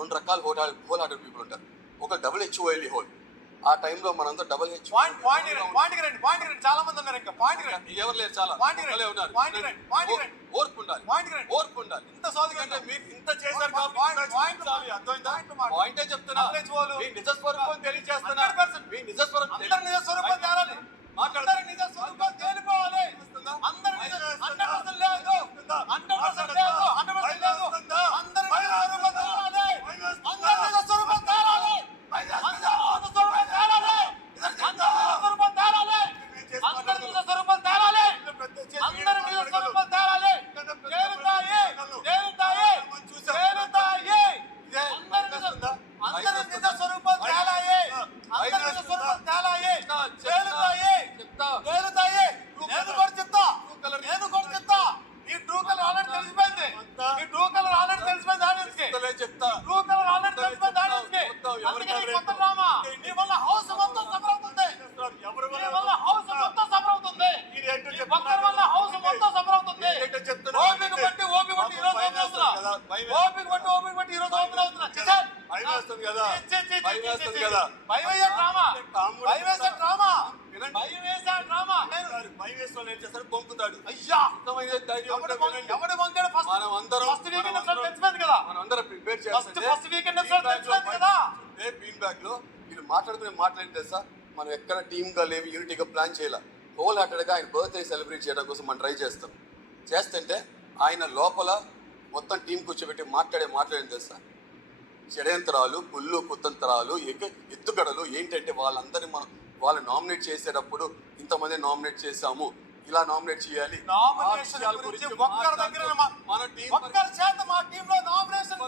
రెండు రకాల whole hearted people ఉంటారు. ఒక WHOLE హోల్. ఆ టైంలో మనంతా WH పాయింట్ చాలా మంది ఉన్నారు. ఇంకా పాయింట్ ఎవరు లేరు, చాలా ఉన్నారు. ఓర్పు ఉండాలి. ఇంత సోది అంటే మీరు ఇంత చేశారు పాయింటే చెప్తున్నా. మీ నిజ స్వరూపం తెలియజేస్తున్నా. మీ నిజ స్వరూపం తేలాలి. అందరి నిజ స్వరూపం తేలిపోవాలి. అందరి నిజ 100% లేదు. 100% లేదు. 100% లేదు. అందరి నిజ స్వరూపం తేలాలి. అందరి నిజ స్వరూపం తేలాలి. పంపుతాడు. వీళ్ళు మాట్లాడుకునే మాట్లాడింది తెలుసా, మనం ఎక్కడ టీమ్ గా లేవు, యూనిటీగా ప్లాన్ చేయాల. హోల్ హార్టెడ్ గా ఆయన బర్త్డే సెలబ్రేట్ చేయడం కోసం మనం ట్రై చేస్తుంటే ఆయన లోపల మొత్తం టీం కూర్చోబెట్టి మాట్లాడింది తెలుసా, షడ్యంతరాలు, కుళ్ళు కుతంత్రాలు, ఎత్తుగడలు ఏంటంటే వాళ్ళందరినీ వాళ్ళు నామినేట్ చేసేటప్పుడు ఇంతమంది నామినేట్ చేశాము, ఇలా నామినేట్ చేయాలి. నామినేషన్ గురించి ఒక్కరి దగ్గర మన టీం ఒక్కరి చేత మా టీంలో నామినేషన్